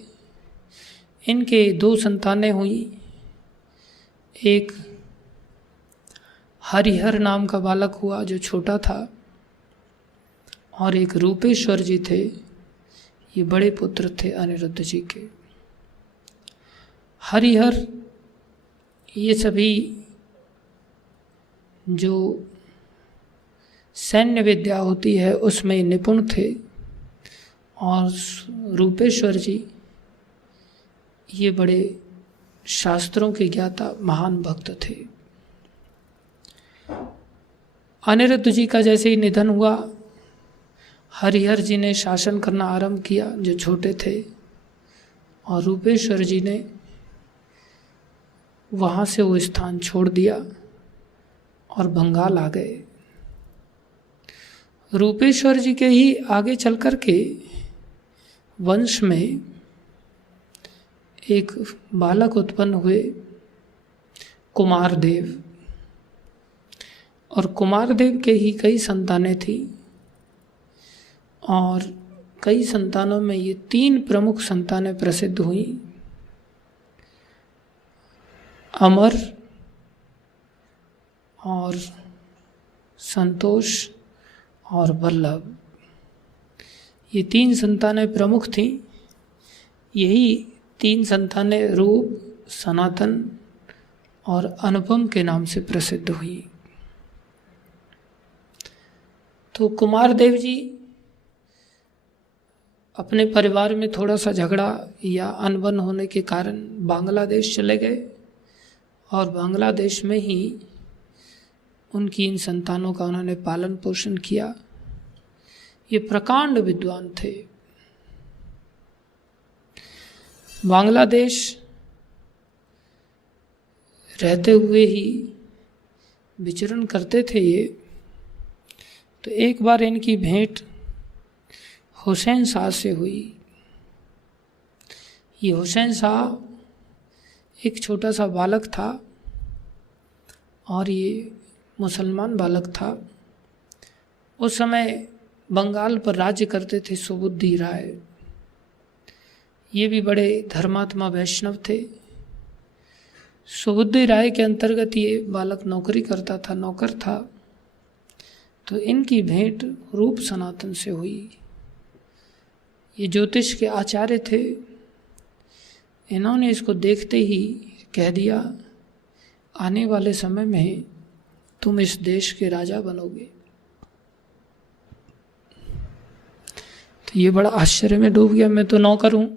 इनके 2 संतानें हुई, एक हरिहर नाम का बालक हुआ जो छोटा था और एक रूपेश्वर जी थे, ये बड़े पुत्र थे अनिरुद्ध जी के। हरिहर ये सभी जो सैन्य विद्या होती है उसमें निपुण थे और रूपेश्वर जी ये बड़े शास्त्रों के ज्ञाता महान भक्त थे। अनिरुद्ध जी का जैसे ही निधन हुआ, हरिहर जी ने शासन करना आरंभ किया जो छोटे थे, और रूपेश्वर जी ने वहाँ से वो स्थान छोड़ दिया और बंगाल आ गए। रूपेश्वर जी के ही आगे चल कर के वंश में एक बालक उत्पन्न हुए कुमारदेव, और कुमारदेव के ही कई संतानें थी और कई संतानों में ये 3 प्रमुख संतानें प्रसिद्ध हुई, अमर और संतोष और वल्लभ। ये 3 संतानें प्रमुख थीं। यही 3 संतानें रूप, सनातन और अनुपम के नाम से प्रसिद्ध हुई। तो कुमारदेव जी अपने परिवार में थोड़ा सा झगड़ा या अनबन होने के कारण बांग्लादेश चले गए और बांग्लादेश में ही उनकी इन संतानों का उन्होंने पालन पोषण किया। ये प्रकांड विद्वान थे। बांग्लादेश रहते हुए ही विचरण करते थे ये। तो एक बार इनकी भेंट हुसैन शाह से हुई। ये हुसैन शाह एक छोटा सा बालक था और ये मुसलमान बालक था। उस समय बंगाल पर राज्य करते थे सुबुद्धि राय। ये भी बड़े धर्मात्मा वैष्णव थे। सुबुद्धि राय के अंतर्गत ये बालक नौकरी करता था, नौकर था। तो इनकी भेंट रूप सनातन से हुई। ये ज्योतिष के आचार्य थे। इन्होंने इसको देखते ही कह दिया, आने वाले समय में तुम इस देश के राजा बनोगे। तो ये बड़ा आश्चर्य में डूब गया, मैं तो नौकर हूं,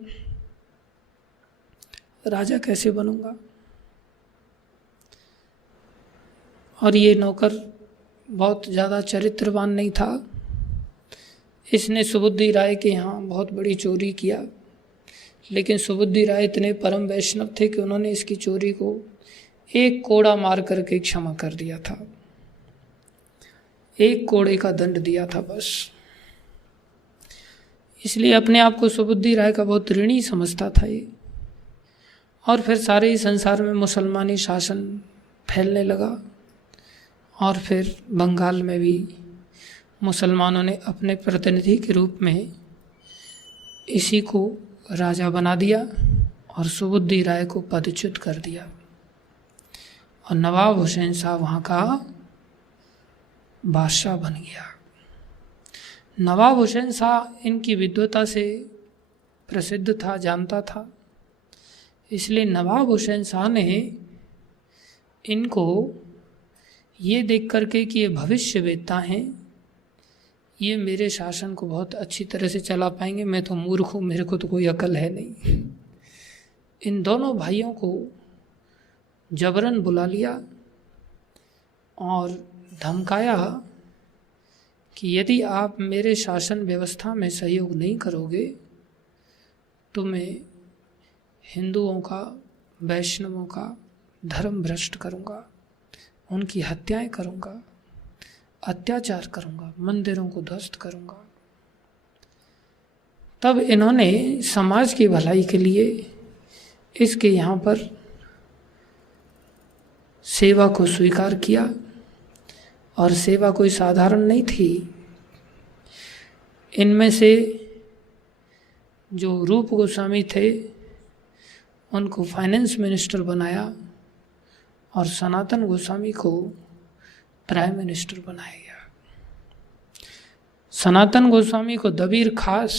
राजा कैसे बनूंगा। और ये नौकर बहुत ज़्यादा चरित्रवान नहीं था। इसने सुबुद्धि राय के यहाँ बहुत बड़ी चोरी किया, लेकिन सुबुद्धि राय इतने परम वैष्णव थे कि उन्होंने इसकी चोरी को एक कोड़ा मार करके क्षमा कर दिया था। एक कोड़े का दंड दिया था बस। इसलिए अपने आप को सुबुद्धि राय का बहुत ऋणी समझता था ये। और फिर सारे ही संसार में मुसलमानी शासन फैलने लगा और फिर बंगाल में भी मुसलमानों ने अपने प्रतिनिधि के रूप में इसी को राजा बना दिया और सुबुद्धि राय को पदच्युत कर दिया। और नवाब हुसैन शाह वहाँ का बादशाह बन गया। नवाब हुसैन शाह इनकी विद्वता से प्रसिद्ध था, जानता था। इसलिए नवाब हुसैन शाह ने इनको ये देख करके कि ये भविष्यवेत्ता हैं, ये मेरे शासन को बहुत अच्छी तरह से चला पाएंगे, मैं तो मूर्ख हूँ, मेरे को तो कोई अकल है नहीं। इन दोनों भाइयों को जबरन बुला लिया और धमकाया कि यदि आप मेरे शासन व्यवस्था में सहयोग नहीं करोगे तो मैं हिंदुओं का, वैष्णवों का धर्म भ्रष्ट करूँगा, उनकी हत्याएं करूँगा, अत्याचार करूँगा, मंदिरों को ध्वस्त करूँगा। तब इन्होंने समाज की भलाई के लिए इसके यहाँ पर सेवा को स्वीकार किया। और सेवा कोई साधारण नहीं थी। इनमें से जो रूप गोस्वामी थे उनको फाइनेंस मिनिस्टर बनाया और सनातन गोस्वामी को प्राइम मिनिस्टर बनाया गया। सनातन गोस्वामी को दबीर खास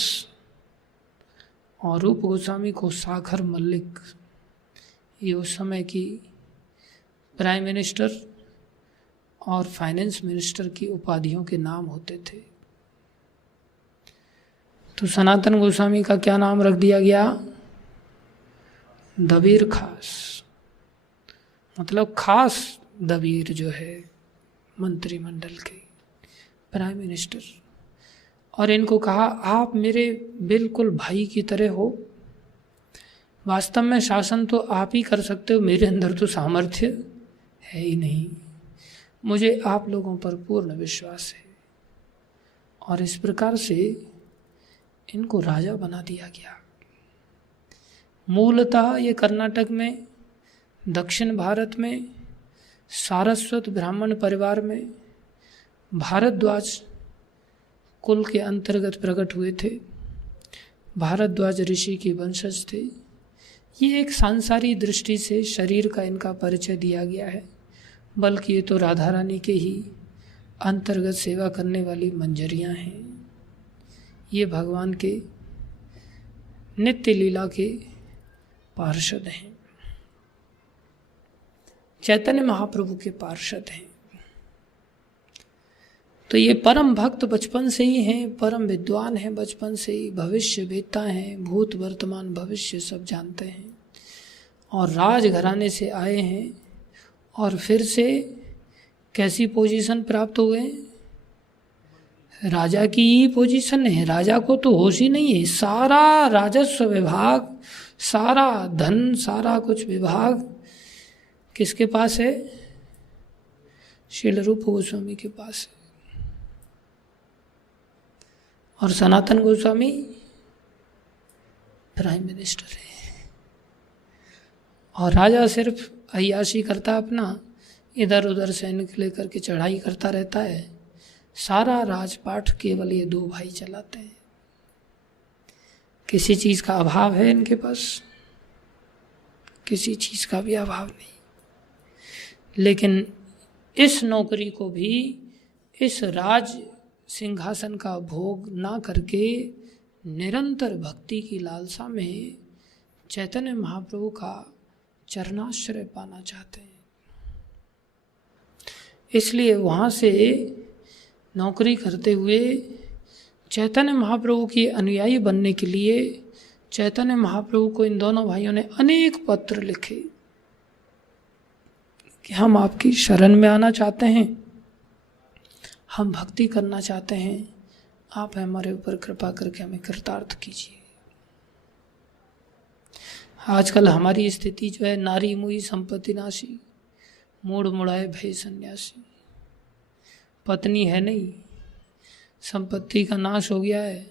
और रूप गोस्वामी को साखर मल्लिक, ये उस समय की प्राइम मिनिस्टर और फाइनेंस मिनिस्टर की उपाधियों के नाम होते थे। तो सनातन गोस्वामी का क्या नाम रख दिया गया? दबीर खास, मतलब खास दबीर जो है मंत्रिमंडल के, प्राइम मिनिस्टर। और इनको कहा आप मेरे बिल्कुल भाई की तरह हो, वास्तव में शासन तो आप ही कर सकते हो, मेरे अंदर तो सामर्थ्य है ही नहीं, मुझे आप लोगों पर पूर्ण विश्वास है। और इस प्रकार से इनको राजा बना दिया गया। मूलतः ये कर्नाटक में, दक्षिण भारत में, सारस्वत ब्राह्मण परिवार में भारद्वाज कुल के अंतर्गत प्रकट हुए थे। भारद्वाज ऋषि के वंशज थे। ये एक सांसारिक दृष्टि से शरीर का इनका परिचय दिया गया है, बल्कि ये तो राधा रानी के ही अंतर्गत सेवा करने वाली मंजरियां हैं। ये भगवान के नित्य लीला के पार्षद हैं। चैतन्य महाप्रभु के पार्षद हैं। तो ये परम भक्त बचपन से ही हैं, परम विद्वान हैं, बचपन से ही भविष्य वेत्ता हैं, भूत वर्तमान भविष्य सब जानते हैं, और राजघराने से आए हैं, और फिर से कैसी पोजीशन प्राप्त हुए? राजा की ही पोजीशन है। राजा को तो होश ही नहीं है, सारा राजस्व विभाग, सारा धन, सारा कुछ विभाग किसके पास है? श्रील रूप गोस्वामी के पास है। और सनातन गोस्वामी प्राइम मिनिस्टर है, और राजा सिर्फ अय्याशी करता, अपना इधर उधर सैनिक लेकर के चढ़ाई करता रहता है। सारा राजपाट केवल ये दो भाई चलाते हैं। किसी चीज का अभाव है इनके पास? किसी चीज का भी अभाव नहीं। लेकिन इस नौकरी को भी, इस राज सिंहासन का भोग ना करके निरंतर भक्ति की लालसा में चैतन्य महाप्रभु का चरणाश्रय पाना चाहते हैं। इसलिए वहाँ से नौकरी करते हुए चैतन्य महाप्रभु की अनुयायी बनने के लिए चैतन्य महाप्रभु को इन दोनों भाइयों ने अनेक पत्र लिखे कि हम आपकी शरण में आना चाहते हैं, हम भक्ति करना चाहते हैं, आप हमारे ऊपर कृपा करके हमें कृतार्थ कीजिए। आजकल हमारी स्थिति जो है, नारी मुई संपत्ति नाशी, मूड मुड़ाए भय सन्यासी। पत्नी है नहीं, संपत्ति का नाश हो गया है,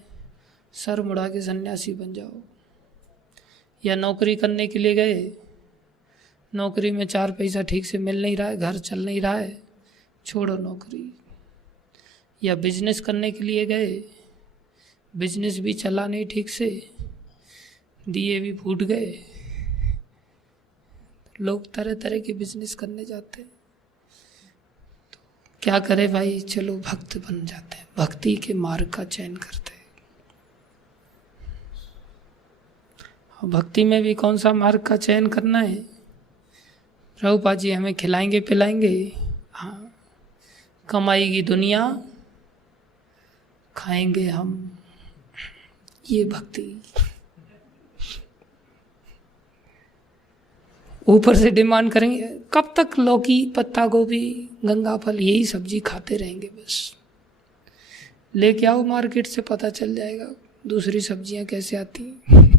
सर मुड़ा के सन्यासी बन जाओ। या नौकरी करने के लिए गए, नौकरी में 4 पैसा ठीक से मिल नहीं रहा है, घर चल नहीं रहा है, छोड़ो नौकरी। या बिजनेस करने के लिए गए, बिजनेस भी चला नहीं ठीक से, दिए भी फूट गए। लोग तरह तरह के बिजनेस करने जाते हैं। तो क्या करे भाई, चलो भक्त बन जाते हैं, भक्ति के मार्ग का चयन करते हैं। और भक्ति में भी कौन सा मार्ग का चयन करना है? प्रभुपाद जी हमें खिलाएंगे पिलाएंगे, हाँ, कमाएगी दुनिया, खाएंगे हम, ये भक्ति। ऊपर से डिमांड करेंगे, कब तक लौकी, पत्ता गोभी, गंगा फल, यही सब्जी खाते रहेंगे, बस लेके आओ मार्केट से, पता चल जाएगा दूसरी सब्जियां कैसे आती हैं।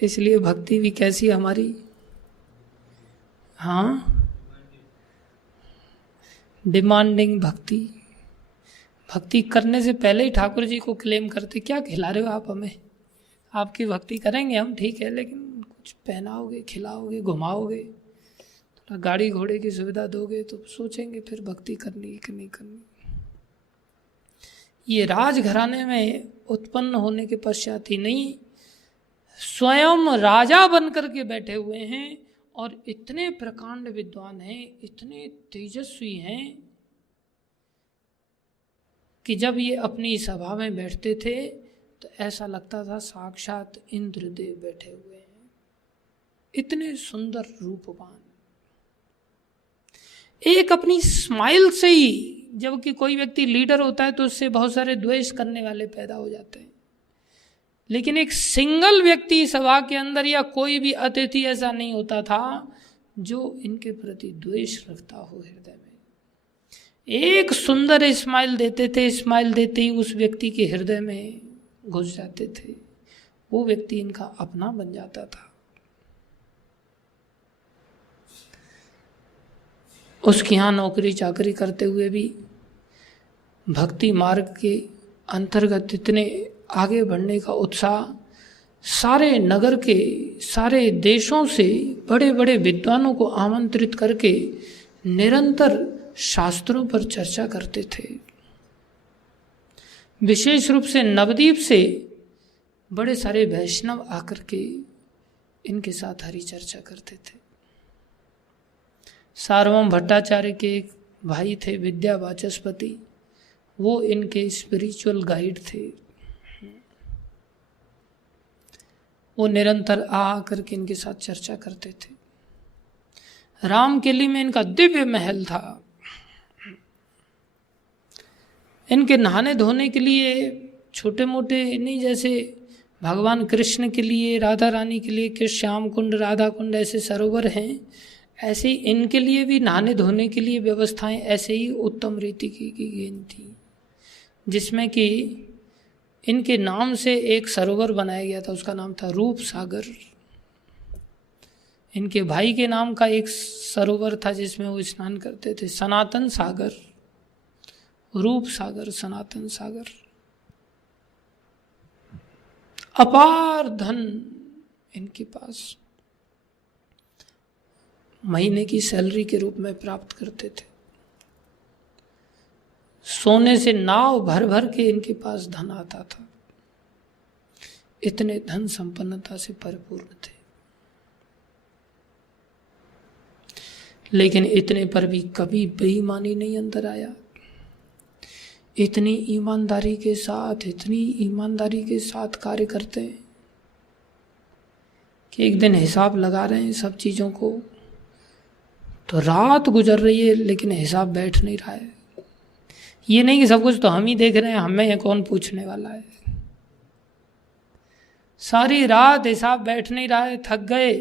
इसलिए भक्ति भी कैसी हमारी, हाँ, डिमांडिंग भक्ति। भक्ति करने से पहले ही ठाकुर जी को क्लेम करते, क्या खिला रहे हो आप हमें, आपकी भक्ति करेंगे हम, ठीक है, लेकिन कुछ पहनाओगे, खिलाओगे, घुमाओगे, थोड़ा गाड़ी घोड़े की सुविधा दोगे तो सोचेंगे फिर भक्ति करनी है कि नहीं करनी। ये राजघराने में उत्पन्न होने के पश्चात ही नहीं, स्वयं राजा बनकर के बैठे हुए हैं, और इतने प्रकांड विद्वान हैं, इतने तेजस्वी हैं कि जब ये अपनी सभा में बैठते थे तो ऐसा लगता था साक्षात इंद्रदेव बैठे हुए हैं, इतने सुंदर रूपवान। एक अपनी स्माइल से ही, जबकि कोई व्यक्ति लीडर होता है तो उससे बहुत सारे द्वेष करने वाले पैदा हो जाते हैं, लेकिन एक सिंगल व्यक्ति सभा के अंदर या कोई भी अतिथि ऐसा नहीं होता था जो इनके प्रति द्वेष रखता हो हृदय में। एक सुंदर स्माइल देते थे, स्माइल देते ही उस व्यक्ति के हृदय में घुस जाते थे, वो व्यक्ति इनका अपना बन जाता था। उसके यहाँ नौकरी चाकरी करते हुए भी भक्ति मार्ग के अंतर्गत इतने आगे बढ़ने का उत्साह, सारे नगर के, सारे देशों से बड़े बड़े विद्वानों को आमंत्रित करके निरंतर शास्त्रों पर चर्चा करते थे। विशेष रूप से नवद्वीप से बड़े सारे वैष्णव आकर के इनके साथ हरि चर्चा करते थे। सार्वभौम भट्टाचार्य के एक भाई थे विद्या वाचस्पति, वो इनके स्पिरिचुअल गाइड थे। वो निरंतर आ करके इनके साथ चर्चा करते थे। रामकेली में इनका दिव्य महल था। इनके नहाने धोने के लिए छोटे मोटे नहीं, जैसे भगवान कृष्ण के लिए, राधा रानी के लिए कि श्याम कुंड, राधा कुंड ऐसे सरोवर हैं, ऐसे ही इनके लिए भी नहाने धोने के लिए व्यवस्थाएं ऐसे ही उत्तम रीति की गई थी, जिसमें कि इनके नाम से एक सरोवर बनाया गया था, उसका नाम था रूप सागर। इनके भाई के नाम का एक सरोवर था जिसमें वो स्नान करते थे, सनातन सागर, रूप सागर, सनातन सागर। अपार धन इनके पास महीने की सैलरी के रूप में प्राप्त करते थे। सोने से नाव भर भर के इनके पास धन आता था। इतने धन संपन्नता से परिपूर्ण थे। लेकिन इतने पर भी कभी बेईमानी नहीं अंदर आया। इतनी ईमानदारी के साथ कार्य करते हैं कि एक दिन हिसाब लगा रहे हैं सब चीज़ों को, तो रात गुजर रही है लेकिन हिसाब बैठ नहीं रहा है। ये नहीं कि सब कुछ तो हम ही देख रहे हैं, हमें कौन पूछने वाला है। सारी रात हिसाब बैठ नहीं रहा है, थक गए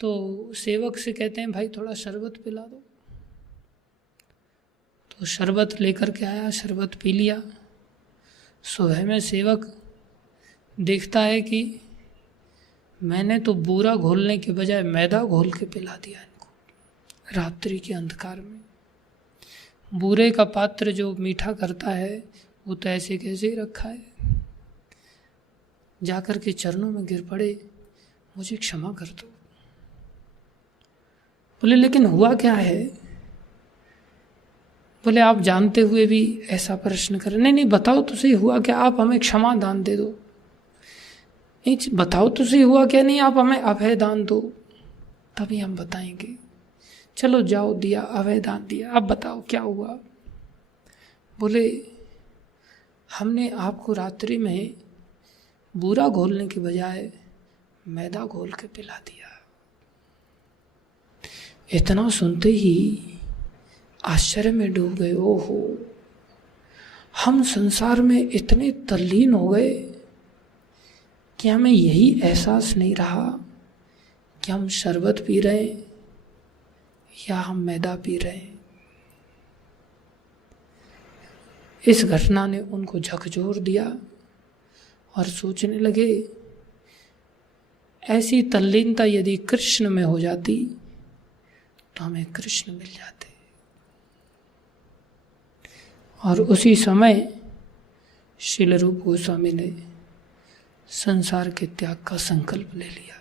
तो सेवक से कहते हैं भाई थोड़ा शरबत पिला दो। तो शरबत लेकर के आया, शरबत पी लिया। सुबह में सेवक देखता है कि मैंने तो बूरा घोलने के बजाय मैदा घोल के पिला दिया इनको रात्रि के अंधकार में। बूरे का पात्र जो मीठा करता है वो तो ऐसे कैसे ही रखा है। जाकर के चरणों में गिर पड़े, मुझे क्षमा कर दो। बोले लेकिन हुआ क्या है? बोले आप जानते हुए भी ऐसा प्रश्न करें। नहीं बताओ तो सही हुआ क्या, आप हमें क्षमा दान दे दो। नहीं बताओ तो सही हुआ क्या, नहीं आप हमें अभय दान दो, तभी हम बताएंगे। चलो जाओ, दिया, अभय दान दिया, अब बताओ क्या हुआ। बोले हमने आपको रात्रि में बूरा घोलने के बजाय मैदा घोल के पिला दिया। इतना सुनते ही आश्चर्य में डूब गए। ओहो, हम संसार में इतने तल्लीन हो गए कि हमें यही एहसास नहीं रहा कि हम शरबत पी रहे हैं या हम मैदा पी रहे हैं। इस घटना ने उनको झकझोर दिया और सोचने लगे ऐसी तल्लीनता यदि कृष्ण में हो जाती तो हमें कृष्ण मिल जाते। और उसी समय श्रील रूप गोस्वामी ने संसार के त्याग का संकल्प ले लिया।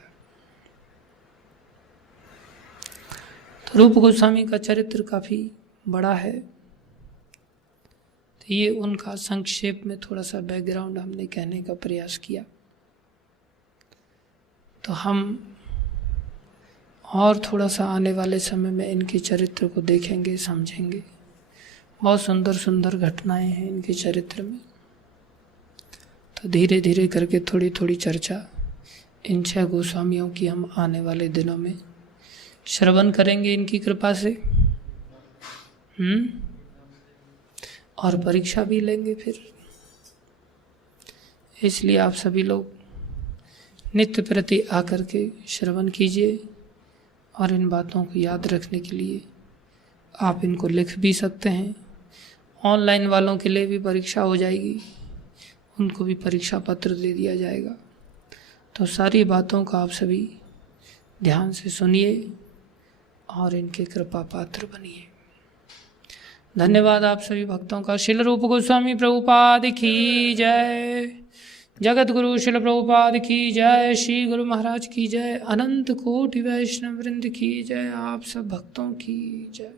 तो रूप गोस्वामी का चरित्र काफ़ी बड़ा है, तो ये उनका संक्षेप में थोड़ा सा बैकग्राउंड हमने कहने का प्रयास किया। तो हम और थोड़ा सा आने वाले समय में इनके चरित्र को देखेंगे, समझेंगे। बहुत सुंदर सुंदर घटनाएं हैं इनके चरित्र में। तो धीरे धीरे करके थोड़ी थोड़ी चर्चा इन 6 गोस्वामियों की हम आने वाले दिनों में श्रवण करेंगे इनकी कृपा से। और परीक्षा भी लेंगे फिर। इसलिए आप सभी लोग नित्य प्रति आकर के श्रवण कीजिए और इन बातों को याद रखने के लिए आप इनको लिख भी सकते हैं। ऑनलाइन वालों के लिए भी परीक्षा हो जाएगी, उनको भी परीक्षा पत्र दे दिया जाएगा। तो सारी बातों का आप सभी ध्यान से सुनिए और इनके कृपा पात्र बनिए। धन्यवाद आप सभी भक्तों का। श्रील रूप गोस्वामी प्रभुपाद की जय। जगत गुरु श्रील प्रभुपाद की जय। श्री गुरु महाराज की जय। अनंत कोटि वैष्णव वृंद की जय। आप सब भक्तों की जय।